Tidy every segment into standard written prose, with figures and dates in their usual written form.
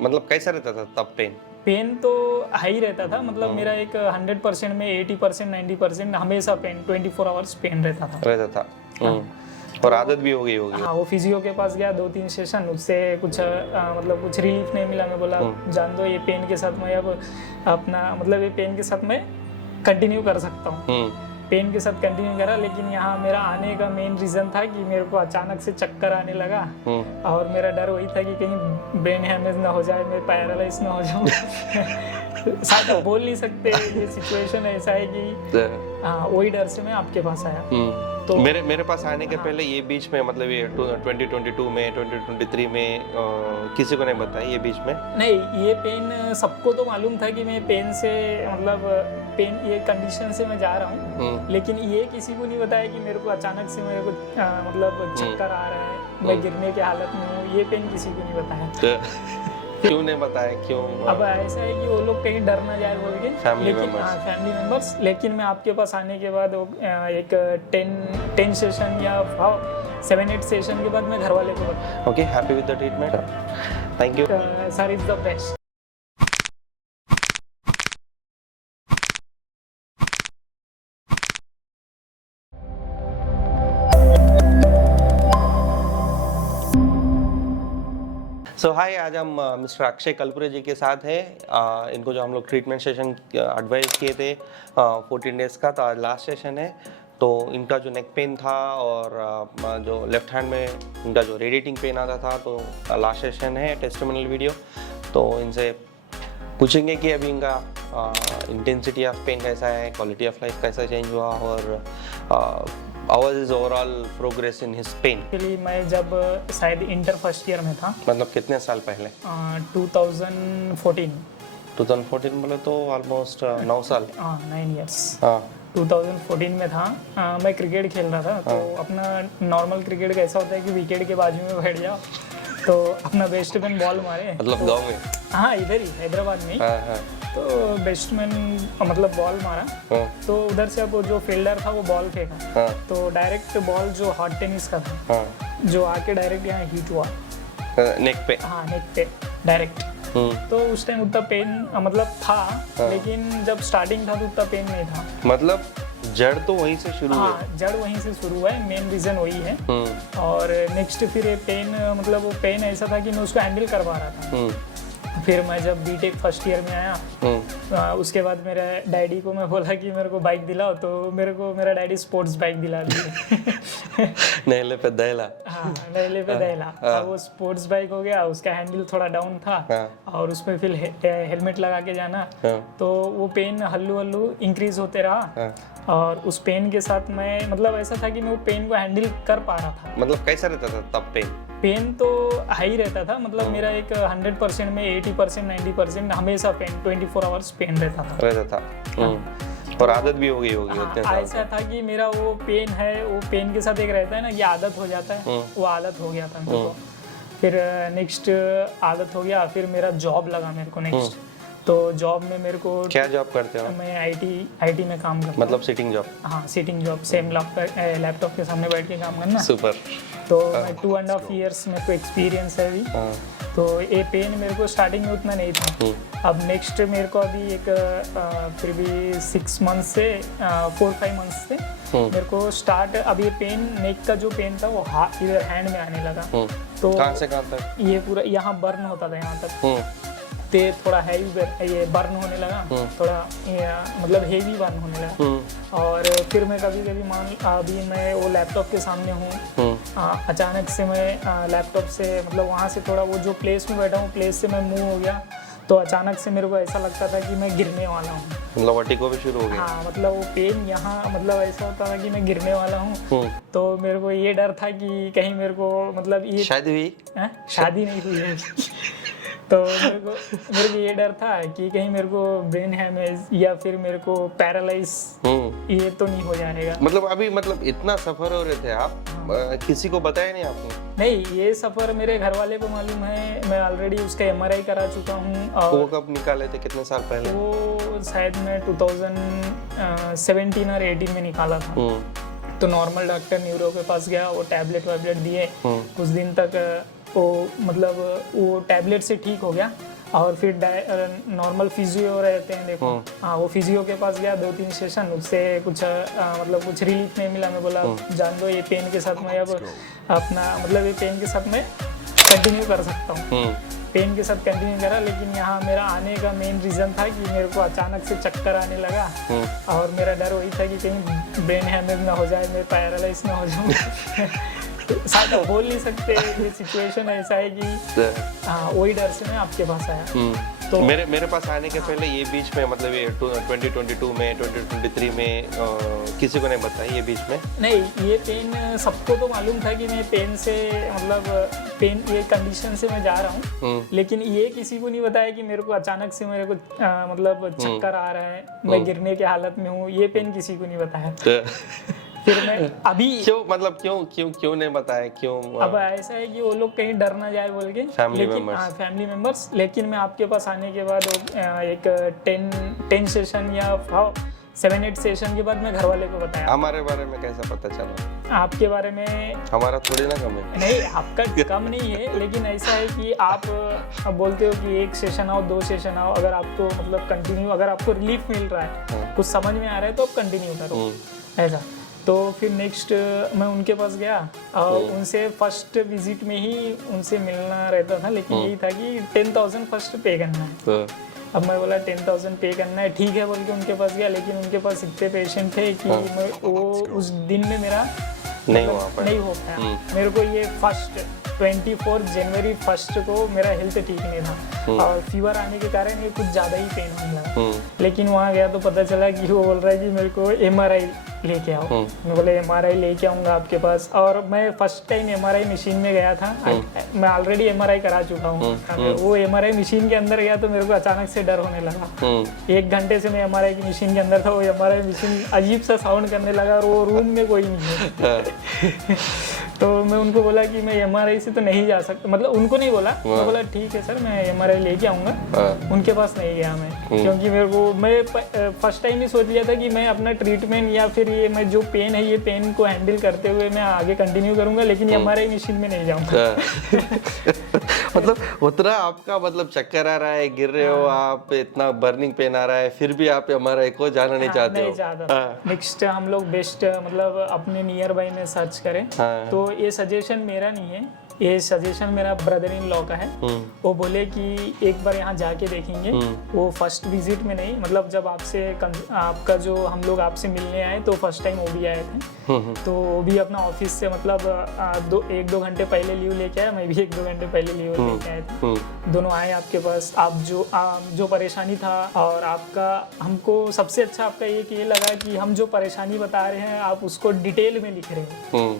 मतलब कैसा रहता था तब पेन? पेन तो हाई रहता था, मतलब मेरा एक 100% में 80% 90% हमेशा पेन 24 आवर्स पेन रहता था। और आदत भी हो गई होगी। हाँ, वो फिजियो के पास गया 2-3 सेशन, उससे कुछ मतलब कुछ रिलीफ नहीं मिला। मैं बोला जान दो, ये पेन के साथ मैं अब अपना मतलब ये पेन के साथ मैं कंटिन्यू कर सकता हूँ। पेन के साथ कंटिन्यू करा, लेकिन यहाँ मेरा आने का मेन रीज़न था कि मेरे को अचानक से चक्कर आने लगा और मेरा डर वही था कि कहीं ब्रेन हैमेज ना हो जाए, मैं पैरालाइज ना हो जाऊँ। साथ बोल नहीं सकते, ये सिचुएशन ऐसा है कि हाँ, वही डर से मैं आपके पास आया। तो मेरे पास आने के पहले ये बीच में मतलब ये 2022 में 2023 में किसी को नहीं बताया ये बीच में? नहीं, ये पेन सबको तो मालूम था कि मैं पेन से मतलब पेन ये कंडीशन से मैं जा रहा हूँ, लेकिन ये किसी को नहीं बताया कि मेरे को अचानक से मेरे को मतलब चक्कर आ रहा है, मैं गिरने की हालत में हूँ। ये पेन किसी को नहीं बताया। क्यों नहीं बताया? क्यों? अब ऐसा है कि वो लोग कहीं डर ना जाए बोल के, लेकिन फैमिली मेंबर्स। लेकिन मैं आपके पास आने के बाद एक 10 सेशन या 7-8 सेशन के बाद मैं घर वाले को बताया। Okay, happy with the treatment? Thank you sir, is the best. So hi, आज हम मिस्टर अक्षय कलपुरे जी के साथ हैं। इनको जो हम लोग ट्रीटमेंट सेशन एडवाइस किए थे 14 डेज का, तो आज लास्ट सेशन है। तो इनका जो नेक पेन था और जो लेफ्ट हैंड में इनका जो रेडिएटिंग पेन आता था, तो लास्ट सेशन है टेस्टिमोनियल वीडियो। तो इनसे पूछेंगे कि अभी इनका इंटेंसिटी ऑफ पेन कैसा है, क्वालिटी ऑफ लाइफ कैसा चेंज हुआ, और how was his overall progress in his pain? Actually मैं जब शायद इंटर फर्स्ट ईयर में था, मतलब कितने साल पहले? 2014 बोले तो ऑलमोस्ट 9 साल। 9 इयर्स। हाँ, 2014 में था। मैं क्रिकेट खेल रहा था। तो अपना नॉर्मल क्रिकेट कैसा होता है कि विकेट के बाजू में बैठ जाओ, तो अपना बेस्टमैन बॉल मारे, मतलब गाँव में? हाँ, इधर ही हैदराबाद में। तो बेस्टमैन मतलब बॉल मारा, तो उधर से अब जो फील्डर था वो बॉल फेंका, तो डायरेक्ट बॉल जो हॉट टेनिस का था, जो आके डायरेक्ट यहाँ हिट हुआ नेक पे। हाँ, नेक पे डायरेक्ट। तो उस टाइम उतना पेन मतलब था, लेकिन जब स्टार्टिंग था तो उतना पेन नहीं था। मतलब जड़ तो वहीं से शुरू हुई? हाँ, जड़ वहीं से शुरू हुआ है, मेन रीजन वही है। और नेक्स्ट फिर पेन मतलब वो पेन ऐसा था कि मैं उसको हैंडल कर पा रहा था। फिर मैं जब बीटेक फर्स्ट ईयर में आया, उसके बाद मेरे डैडी को मैं बोला कि मेरे को बाइक दिलाओ, तो मेरे को मेरा डैडी स्पोर्ट्स बाइक दिला दिए। नहले पे दहला। हाँ, नहले पे दहला। वो स्पोर्ट्स बाइक हो गया, उसका हैंडल थोड़ा डाउन था, और उसमें फिर हेलमेट लगा के जाना, तो वो पेन हल्लू हल्लू इंक्रीज होते रहा। और उस पेन के साथ मैं मतलब ऐसा था कि मैं वो पेन को हैंडल कर पा रहा था। मतलब कैसा रहता था तब पेन? पेन तो हाई रहता था, मतलब मेरा एक 100% में 80% 90% हमेशा पेन 24 आवर्स पेन रहता था। और आदत भी हो गई होगी उतने साल? ऐसा था कि मेरा वो पेन है, वो पेन के साथ एक रहता है ना कि आदत हो जाता है, वो आदत हो गया था मेरे को। फिर नेक्स्ट आदत हो गया, फिर मेरा जॉब लगा मेरे को नेक्स्ट। तो जॉब में मेरे को क्या जॉब करते हो? मैं आईटी में काम करता हूँ। मतलब सिटिंग जॉब? हाँ, सिटिंग जॉब, सेम लैपटॉप के सामने बैठ के काम करना। सुपर। तो मैं 2.5 इयर्स मेरे को एक्सपीरियंस है अभी। तो ये पेन मेरे को स्टार्टिंग में उतना नहीं था। अब नेक्स्ट मेरे को अभी एक फिर भी 6 मंथ से 4-5 मंथ से मेरे को स्टार्ट, अब ये पेन नेक का जो पेन था वो इधर हैंड में आने लगा। तो कहाँ से कहाँ तक? ये पूरा यहाँ बर्न होता था यहाँ तक, ते थोड़ा हैवी ये बर्न होने लगा, थोड़ा मतलब हेवी बर्न होने लगा। और फिर मैं कभी कभी अभी मैं वो लैपटॉप के सामने हूँ, अचानक से मैं लैपटॉप से मतलब वहाँ से थोड़ा वो जो प्लेस में बैठा हूँ प्लेस से मैं मूव हो गया, तो अचानक से मेरे को ऐसा लगता था कि मैं गिरने वाला हूँ। मतलब वर्टिगो भी शुरू हो गया? हाँ, मतलब वो पेन यहाँ मतलब ऐसा होता था कि मैं गिरने वाला हूँ। तो मेरे को ये डर था कि कहीं मेरे को मतलब ये शादी हुई? शादी नहीं हुई है। तो मेरे को ये डर था कि कहीं मेरे को ब्रेन हैमेज या फिर मेरे को पैरालाइज ये तो नहीं हो जाएगा। मतलब अभी मतलब इतना सफर हो रहे थे आप, किसी को बताया नहीं आपने? नहीं, ये सफर मेरे घर वाले को मालूम है, मैं ऑलरेडी उसका MRI करा चुका हूँ। और वो कब निकाले थे, कितने साल पहले? वो शायद मैं 2017 और 18 में निकाला था। तो नॉर्मल डॉक्टर न्यूरो के पास गया, वो टैबलेट दिए, कुछ दिन तक वो मतलब वो टैबलेट से ठीक हो गया। और फिर नॉर्मल फिजियो रहते हैं देखो, हाँ वो फिजियो के पास गया 2-3 सेशन, उससे कुछ मतलब कुछ रिलीफ नहीं मिला। मैं बोला जान दो, ये पेन के साथ मैं अब अपना मतलब ये पेन के साथ मैं कंटिन्यू कर सकता हूँ। पेन के साथ कंटिन्यू करा, लेकिन यहाँ मेरा आने का मेन रीज़न था कि मेरे को अचानक से चक्कर आने लगा और मेरा डर वही था कि कहीं ब्रेन हैमरेज ना हो जाए, मैं पैरालाइज ना हो जाऊँ। शायद आप बोल नहीं सकते, ये सिचुएशन ऐसा है कि हाँ वही डर से मैं आपके पास आया। तो मेरे पास आने के पहले ये बीच में मतलब ये 2022 में 2023 में किसी को नहीं बताया ये बीच में? नहीं, ये पेन सबको तो मालूम था कि मैं पेन से मतलब पेन ये कंडीशन से मैं जा रहा हूँ, लेकिन ये किसी को नहीं बताया कि मेरे को अचानक से मेरे को मतलब चक्कर आ रहा है, मैं गिरने के हालत में हूँ। ये पेन किसी को नहीं बताया। फिर मैं अभी क्यों नहीं बताया, क्यों? अब ऐसा है कि वो लोग कहीं डर ना जाए बोल के, लेकिन फैमिली मेंबर्स। लेकिन मैं आपके पास आने के बाद एक 10 सेशन या 7-8 सेशन के बाद मैं घर वाले को बताया। हमारे बारे में कैसा पता चला? आपके बारे में हमारा थोड़ी ना कम है। नहीं, आपका कम नहीं है, लेकिन ऐसा है कि आप बोलते हो कि 1 सेशन आओ 2 सेशन आओ, अगर आपको मतलब कंटिन्यू अगर आपको रिलीफ मिल रहा है, कुछ समझ में आ रहा है तो आप कंटिन्यू करो ऐसा। तो फिर नेक्स्ट मैं उनके पास गया और उनसे फर्स्ट विजिट में ही उनसे मिलना रहता था, लेकिन यही था कि 10,000 फर्स्ट पे करना है। अब मैं बोला 10,000 पे करना है, ठीक है बोल के उनके पास गया, लेकिन उनके पास इतने पेशेंट थे कि वो उस दिन में मेरा नहीं हो पाया। मेरे को ये 24 जनवरी 1 को मेरा हेल्थ ठीक नहीं था और फीवर आने के कारण ये कुछ ज़्यादा ही पेन होने लगा। लेकिन वहाँ गया तो पता चला कि वो बोल रहा है कि मेरे को MRI लेके आओ। मैं बोले MRI लेके आऊँगा आपके पास, और मैं फर्स्ट टाइम MRI मशीन में गया था। मैं ऑलरेडी MRI करा चुका हूँ। वो MRI मशीन के अंदर गया तो मेरे को अचानक से डर होने लगा। 1 घंटे से मैं MRI की मशीन के अंदर था, वो MRI मशीन अजीब सा साउंड करने लगा और वो रूम में कोई नहीं है। तो मैं उनको बोला कि मैं MRI से तो नहीं जा सकता, मतलब उनको नहीं बोला, मैं बोला ठीक है सर मैं MRI लेके आऊँगा। उनके पास नहीं गया मैं, क्योंकि मैं फर्स्ट टाइम ही सोच लिया था कि मैं अपना ट्रीटमेंट या फिर ये मैं जो पेन है, ये पेन को हैंडल करते हुए मैं आगे कंटिन्यू करूँगा, लेकिन MRI मशीन में नहीं जाऊँगा। मतलब उतना आपका मतलब चक्कर आ रहा है, गिर रहे हो आप, इतना बर्निंग पेन आ रहा है, फिर भी आप MRI को जाना नहीं चाहते हो? नेक्स्ट हम लोग बेस्ट मतलब अपने नियर बाई में सर्च करें। तो ये सजेशन मेरा नहीं है, ये सजेशन मेरा ब्रदर इन लॉ का है। वो बोले कि एक बार यहाँ जाके देखेंगे। वो फर्स्ट विजिट में नहीं, मतलब जब आपका जो हम लोग आपसे मिलने आए तो फर्स्ट टाइम वो भी आए थे, तो वो भी अपना ऑफिस से मतलब 1-2 घंटे पहले लीव लेके आया, मैं भी 1-2 घंटे पहले लीव लेके आए थे। दोनों आए आपके पास। आप जो परेशानी था और आपका, हमको सबसे अच्छा आपका ये लगा कि हम जो परेशानी बता रहे हैं आप उसको डिटेल में लिख रहे हो।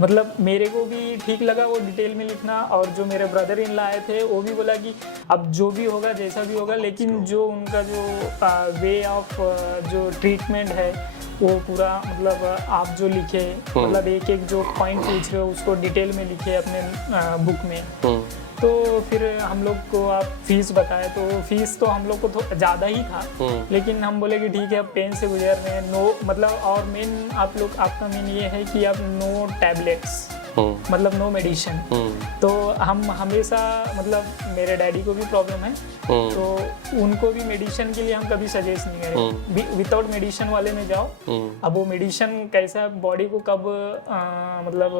मतलब मेरे को भी ठीक लगा वो डिटेल में लिखना, और जो मेरे ब्रदर इन लॉ आए थे वो भी बोला कि अब जो भी होगा जैसा भी होगा, लेकिन जो उनका जो वे ऑफ जो ट्रीटमेंट है वो पूरा मतलब आप जो लिखे, मतलब एक जो पॉइंट पूछ रहे हो उसको डिटेल में लिखे अपने बुक में। तो फिर हम लोग को आप फीस बताए, तो फीस तो हम लोग को ज़्यादा ही था, लेकिन हम बोले कि ठीक है अब पेन से गुजर रहे हैं, नो मतलब, और मेन आपका मेन ये है कि आप नो टैबलेट्स, मतलब नो मेडिसिन। तो हम हमेशा, मतलब मेरे डैडी को भी प्रॉब्लम है, तो उनको भी मेडिसिन के लिए हम कभी सजेस्ट नहीं करें, विदाउट मेडिसिन वाले में जाओ। अब वो मेडिसिन कैसा बॉडी को कब मतलब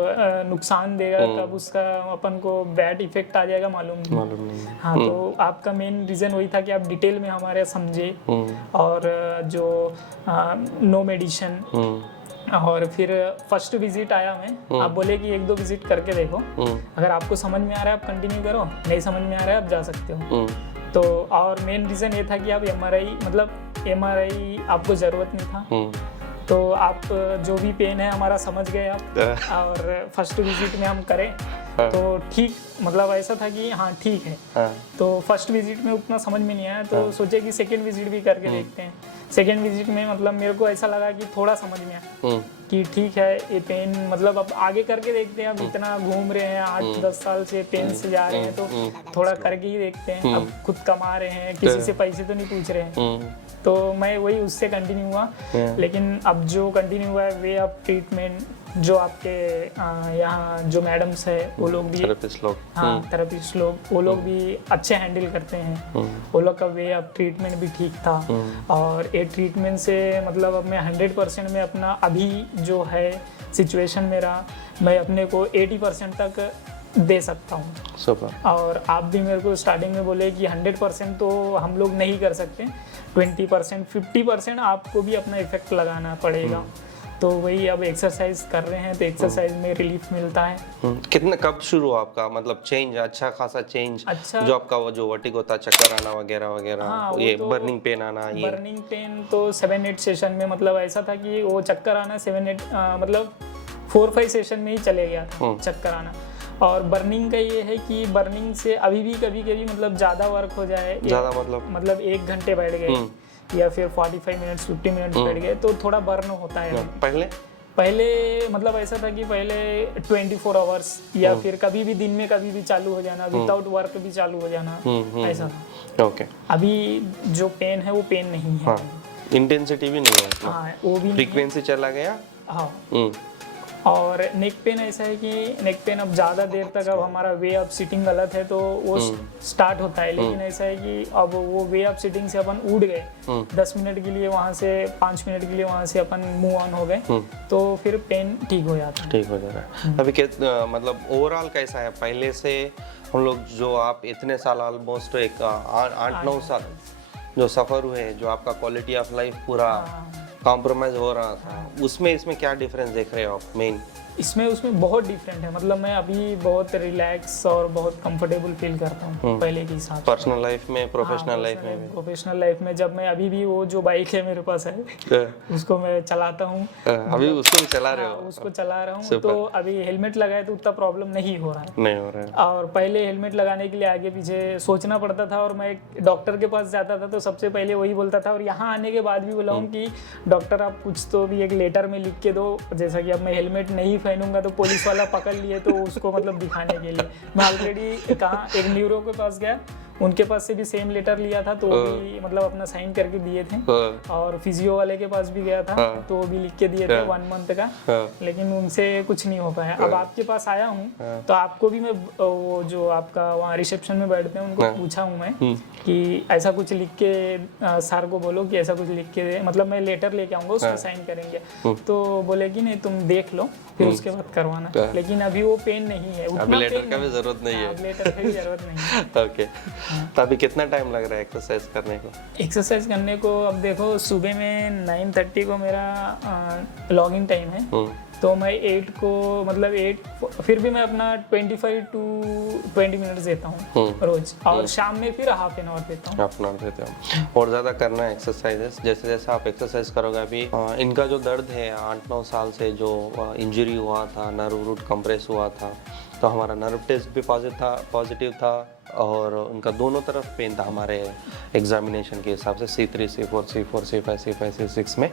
नुकसान देगा, कब उसका अपन को बैड इफेक्ट आ जाएगा मालूम नहीं। हाँ, तो आपका मेन रीज़न वही था कि आप डिटेल में हमारे समझे, और जो नो मेडिसिन। और फिर फर्स्ट विजिट आया मैं, आप बोले कि 1-2 विजिट करके देखो, अगर आपको समझ में आ रहा है आप कंटिन्यू करो, नहीं समझ में आ रहा है आप जा सकते हो। तो और मेन रीज़न ये था कि आप MRI आपको ज़रूरत नहीं था, तो आप जो भी पेन है हमारा समझ गए आप, और फर्स्ट विजिट में हम करें तो ठीक, मतलब ऐसा था कि हाँ ठीक है। तो फर्स्ट विजिट में उतना समझ में नहीं आया, तो सोचे कि सेकेंड विजिट भी करके देखते हैं। सेकेंड विजिट में मतलब मेरे को ऐसा लगा कि थोड़ा समझ में आया कि ठीक है ये पेन, मतलब अब आगे करके देखते हैं, अब इतना घूम रहे हैं 8-10 साल से पेन से जा रहे हैं, तो थोड़ा करके ही देखते हैं। अब खुद कमा रहे हैं, किसी से पैसे तो नहीं पूछ रहे हैं, तो मैं वही उससे कंटिन्यू हुआ। लेकिन अब जो कंटिन्यू हुआ है वे ऑफ ट्रीटमेंट, जो आपके यहाँ जो मैडम्स है वो लोग भी, थेरेपिस्ट लोग, हाँ थेरेपिस्ट लोग, वो लोग भी अच्छे हैंडल करते हैं। वो लोग का वे ऑफ ट्रीटमेंट भी ठीक था। और ये ट्रीटमेंट से मतलब अब मैं 100% में अपना अभी जो है सिचुएशन मेरा, मैं अपने को 80% तक दे सकता हूँ। सुपर। और आप भी मेरे को स्टार्टिंग में बोले कि 100% तो हम लोग नहीं कर सकते, 20% 50% आपको भी अपना इफेक्ट लगाना पड़ेगा। तो वही अब एक्सरसाइज कर रहे हैं तो एक्सरसाइज में रिलीफ मिलता है। कितना कब शुरू हुआ आपका मतलब चेंज, अच्छा खासा चेंज? अच्छा, जो आपका वो जो वर्टिगो था, चक्कर आना वगैरह वगैरह, हाँ, ये तो बर्निंग पेन आना, ये बर्निंग पेन तो 7-8 सेशन में, मतलब ऐसा था कि वो चक्कर आना 7-8 मतलब 4-5 सेशन में ही चले गया था चक्कर आना। और बर्निंग का ये है कि बर्निंग से अभी भी कभी कभी मतलब ज़्यादा वर्क हो जाए, ज़्यादा मतलब 1 घंटे बैठ गए या फिर 45 मिनट्स 50 मिनट्स बैठ गए तो थोड़ा बर्न होता है। पहले मतलब ऐसा था कि पहले 24 आवर्स या फिर कभी भी दिन में कभी भी चालू हो जाना, विदाउट वर्क भी चालू हो जाना, ऐसा था। ओके। अभी जो पेन है वो पेन नहीं है। इंटेंसिटी भी नहीं है, हाँ वो भी फ्रीक्वेंसी चला गया। हाँ। और नेक पेन ऐसा है कि नेक पेन अब ज़्यादा देर तक, अब हमारा वे ऑफ सिटिंग गलत है तो वो स्टार्ट होता है। लेकिन ऐसा है कि अब वो वे ऑफ सिटिंग से अपन उड़ गए 10 मिनट के लिए, वहाँ से 5 मिनट के लिए वहाँ से अपन मूव ऑन हो गए तो फिर पेन ठीक हो जाता है। ठीक हो जा रहा है। अभी मतलब ओवरऑल कैसा है पहले से हम लोग, जो आप इतने साल ऑलमोस्ट 8-9 साल जो सफ़र हुए, जो आपका क्वालिटी ऑफ लाइफ पूरा कॉम्प्रोमाइज हो रहा था, उसमें इसमें क्या डिफरेंस देख रहे हो आप मेन? उसमें बहुत डिफरेंट है। मतलब मैं अभी बहुत रिलैक्स और बहुत कंफर्टेबल फील करता हूँ पहले के हिसाब से। पर्सनल लाइफ में, प्रोफेशनल लाइफ में? प्रोफेशनल लाइफ में जब मैं अभी भी वो जो बाइक है मेरे पास है उसको मैं चलाता हूँ। अभी उसको भी चला रहे हो? उसको चला रहा हूँ। तो अभी हेलमेट लगाए तो उतना प्रॉब्लम नहीं हो रहा है। और पहले हेलमेट लगाने के लिए आगे पीछे सोचना पड़ता था और मैं एक डॉक्टर के पास जाता था तो सबसे पहले वही बोलता था, और यहाँ आने के बाद भी बोला हूँ कि डॉक्टर आप कुछ तो भी एक लेटर में लिख के दो, जैसा कि अब मैं हेलमेट नहीं पहनूंगा तो पुलिस वाला पकड़ लिए तो उसको मतलब दिखाने के लिए मैं ऑलरेडी कहाँ एक न्यूरो के पास गया, उनके पास से भी सेम लेटर लिया था तो वो भी मतलब अपना साइन करके दिए थे। और फिजियो वाले के पास भी गया था तो वो भी लिख के दिए थे 1 मंथ का, लेकिन उनसे कुछ नहीं हो पाया। अब आपके पास आया हूँ तो आपको भी मैं वो जो आपका वहाँ रिसेप्शन में बैठते हैं उनको पूछा हूँ मैं कि ऐसा कुछ लिख के सर को बोलो कि ऐसा कुछ लिख के दे, मतलब मैं लेटर लेके आऊँगा उसमें साइन करेंगे। तो बोले कि नहीं तुम देख लो फिर उसके बाद करवाना, लेकिन अभी वो पेन नहीं है, अभी लेटर का भी जरूरत नहीं है। लेटर की भी जरूरत नहीं है। ओके। तो अभी कितना टाइम लग रहा है एक्सरसाइज करने को? एक्सरसाइज करने को अब देखो सुबह में 9:30 को मेरा लॉगिंग टाइम है तो मैं 8 को मतलब 8 फिर भी मैं अपना 25 to 20 मिनट्स देता हूँ रोज, और शाम में फिर हाफ एन आवर देता हूँ। हाफ एन आवर देते हो और ज़्यादा करना है एक्सरसाइजेस। जैसे जैसे आप एक्सरसाइज करोगे, अभी इनका जो दर्द है 8-9 साल से जो इंजरी हुआ था, नर्व रूट कंप्रेस हुआ था, तो हमारा नर्व टेस्ट भी पॉजिटिव था और उनका दोनों तरफ पेन था हमारे एग्जामिनेशन के हिसाब से C3, C4, C4, C5, C5, C6 में।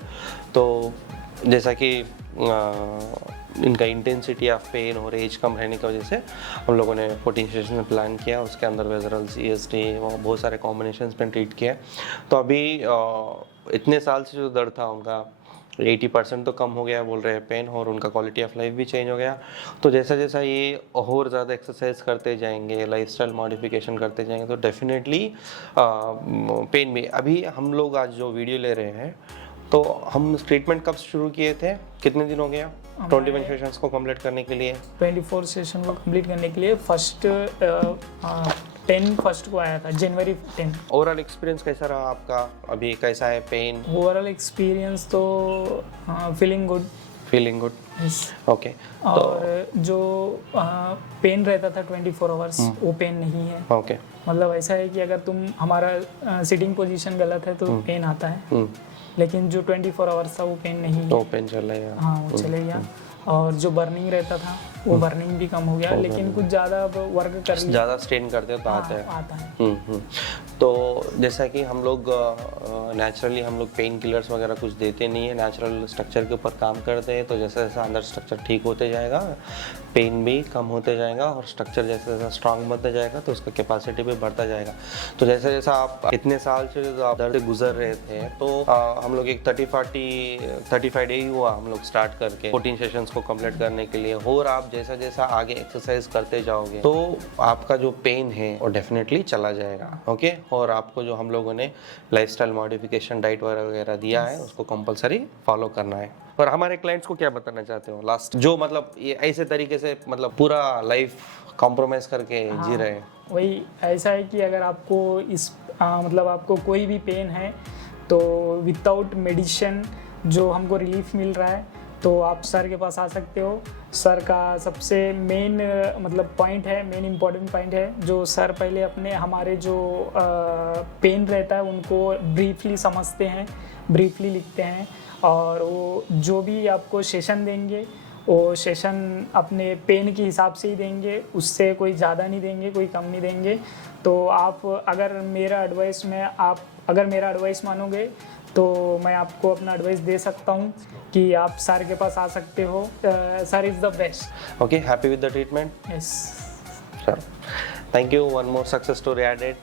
तो जैसा कि इनका इंटेंसिटी ऑफ पेन और एज कम रहने की वजह से हम लोगों ने 14 सेशन में प्लान किया, उसके अंदर वेजरल EST बहुत सारे कॉम्बिनेशंस में ट्रीट किया। तो अभी इतने साल से जो दर्द था उनका 80% तो कम हो गया बोल रहे हैं पेन, और उनका क्वालिटी ऑफ लाइफ भी चेंज हो गया। तो जैसा जैसा ये और ज़्यादा एक्सरसाइज करते जाएंगे, लाइफस्टाइल मॉडिफिकेशन करते जाएंगे तो डेफिनेटली पेन भी। अभी हम लोग आज जो वीडियो ले रहे हैं तो हम ट्रीटमेंट कब शुरू किए थे, कितने दिन हो गया 21 सेशंस को कंप्लीट करने के लिए? 24 सेशन को कंप्लीट करने के लिए फर्स्ट 10 फर्स्ट को आया था, जनवरी 10। ओवरऑल एक्सपीरियंस कैसा रहा आपका? अभी कैसा है पेन? ओवरऑल एक्सपीरियंस तो फीलिंग गुड। ओके। और जो पेन रहता था 24 आवर्स वो पेन नहीं है। ओके। मतलब ऐसा है कि अगर तुम हमारा सिटिंग पोजीशन गलत है तो पेन आता है, लेकिन जो 24 आवर्स था वो पेन नहीं है। वो पेन चला गया। हाँ वो चले गया। और जो बर्निंग रहता था वो बर्निंग भी कम हो गया, लेकिन कुछ ज़्यादा वर्क कर लिया ज़्यादा स्ट्रेन करते हो तो आता है। आता है। तो जैसा कि हम लोग नेचुरली हम लोग पेन किलर्स वगैरह कुछ देते नहीं है, नेचुरल स्ट्रक्चर के ऊपर काम करते हैं, तो जैसे जैसा अंदर स्ट्रक्चर ठीक होते जाएगा पेन भी कम होते जाएगा और स्ट्रक्चर जैसे जैसा स्ट्रांग बनता जाएगा तो उसका कैपेसिटी भी बढ़ता जाएगा। तो जैसे जैसा आप इतने साल से जो आप दर्द से गुजर रहे थे, तो हम लोग एक 35 डे ही हुआ हम लोग स्टार्ट करके 14 सेशंस को कंप्लीट करने के लिए। और आप जैसा जैसा आगे एक्सरसाइज करते जाओगे तो आपका जो पेन है वो डेफिनेटली चला जाएगा। ओके, और आपको जो हम लोगों ने लाइफस्टाइल मॉडिफिकेशन डाइट वगैरह दिया है उसको कंपलसरी फॉलो करना है। और हमारे क्लाइंट्स को क्या बताना चाहते हो लास्ट, जो मतलब ये ऐसे तरीके से मतलब पूरा लाइफ कॉम्प्रोमाइज करके जी रहे हैं? वही ऐसा है कि अगर आपको मतलब आपको कोई भी पेन है तो विदाउट मेडिसिन जो हमको रिलीफ मिल रहा है तो आप सर के पास आ सकते हो। सर का सबसे मेन मतलब पॉइंट है, मेन इम्पॉर्टेंट पॉइंट है जो सर पहले अपने हमारे जो पेन रहता है उनको ब्रीफली समझते हैं, ब्रीफली लिखते हैं, और वो जो भी आपको सेशन देंगे वो सेशन अपने पेन के हिसाब से ही देंगे, उससे कोई ज़्यादा नहीं देंगे, कोई कम नहीं देंगे। तो आप अगर मेरा एडवाइस मानोगे तो मैं आपको अपना एडवाइस दे सकता हूँ कि आप सर के पास आ सकते हो। Sir is the best. Okay, happy with the treatment? Yes sir, thank you, one more success story added.